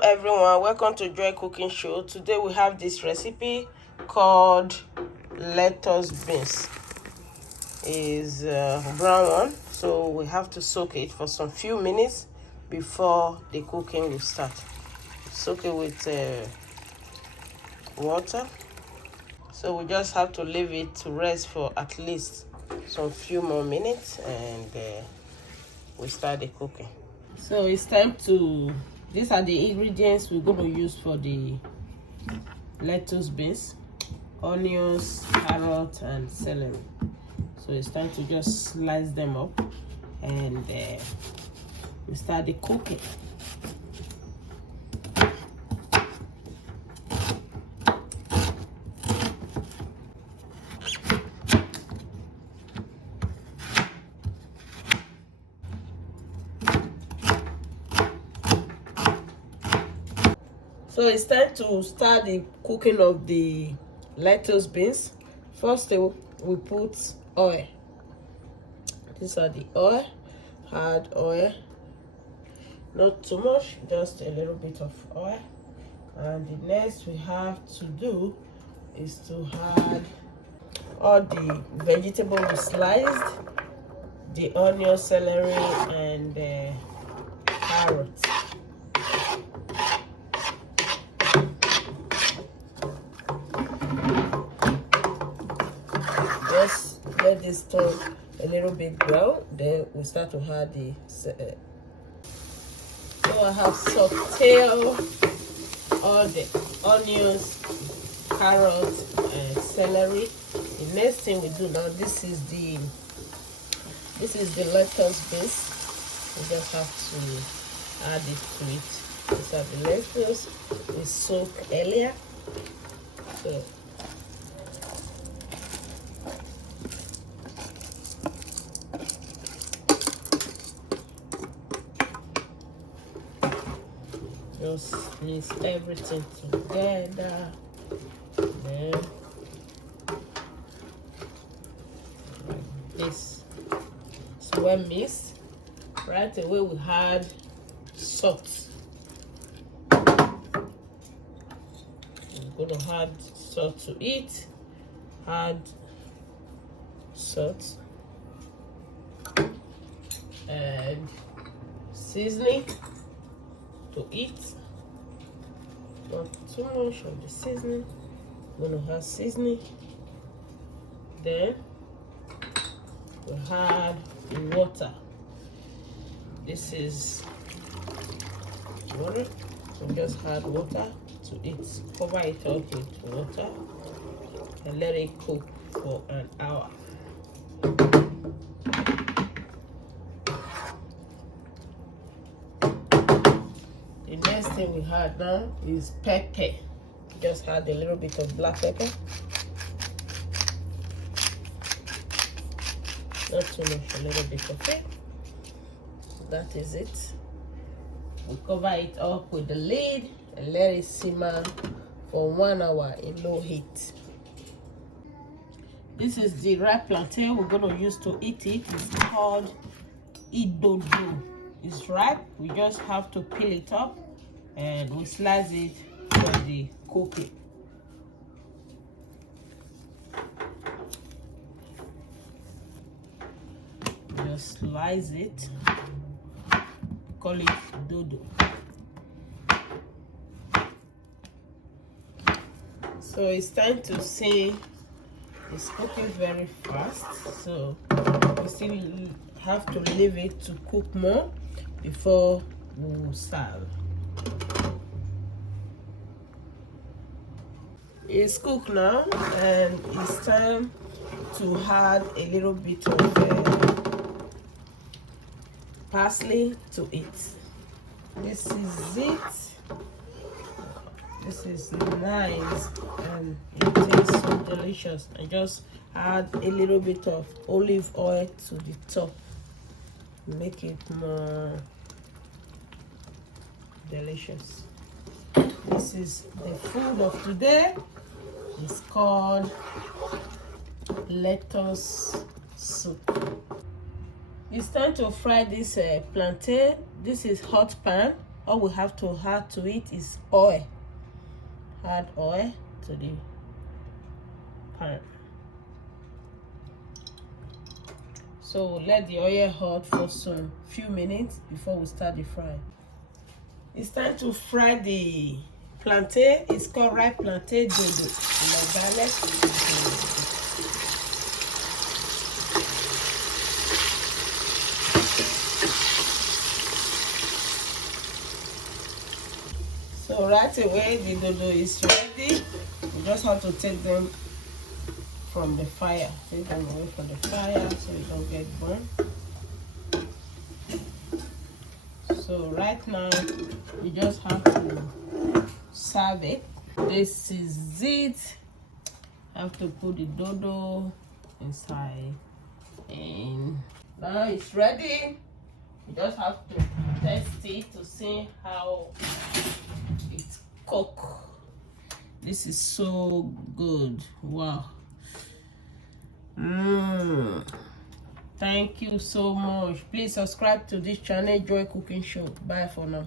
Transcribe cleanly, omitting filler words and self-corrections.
Hello everyone, welcome to Joy Cooking Show. Today we have this recipe called lettuce beans. Is brown one, so we have to soak it for some few minutes before the cooking will start. Soak it with water, so we just have to leave it to rest for at least some few more minutes, and we start the cooking. So it's time to, these are the ingredients we're going to use for the lettuce beans: onions, carrot, and celery. So it's time to just slice them up, and we start the cooking. So it's time to start the cooking of the lettuce beans. First, we put oil. These are the oil, hard oil, not too much, just a little bit of oil. And the next we have to do is to add all the vegetables we sliced, the onion, celery, and carrots. Just let this turn a little bit brown, then we start to add the so I have sauteed all the onions, carrots, and celery. The next thing we do now, this is the lettuce beans. We just have to add it to it. These are the lentils we soaked earlier. So just mix everything together. Then like this. So when mixed, right away we add salt. We're going to add salt to it. Add salt and seasoning to it. Not too much of the seasoning. I'm going to add seasoning. Then we add water. This is water. We just add water to it. Cover it up with water and let it cook for an hour. The next thing we add now is pepper. Just add a little bit of black pepper. Not too much, a little bit of it. That is it. We cover it up with the lid and let it simmer for 1 hour in low heat. This is the ripe plantain we're going to use to eat it. It's called idodo. It's ripe. We just have to peel it up and we slice it for the cooking. Just slice it. Call it dodo. So it's time to see. It's cooking very fast, so we still have to leave it to cook more before we will serve. It's cooked now, and it's time to add a little bit of parsley to it. This is it. This is nice and it tastes so delicious. I just add a little bit of olive oil to the top, make it more delicious. This is the food of today. It's called lettuce soup. It's time to fry this plantain. This is hot pan all we have to add to it is oil. Add oil to the pan. So let the oil hot for some few minutes before we start the fry. It's time to fry the plantain. It's called ripe plantain dodo. Garlic. So right away the dodo is ready. We just have to take them from the fire. Take them away from the fire so it don't get burned. So right now you just have to serve it. This is it. I have to put the dodo inside, and now it's ready. You just have to test it to see how it's cooked. This is so good. Wow. Thank you so much. Please subscribe to this channel, Joy Cooking Show. Bye for now.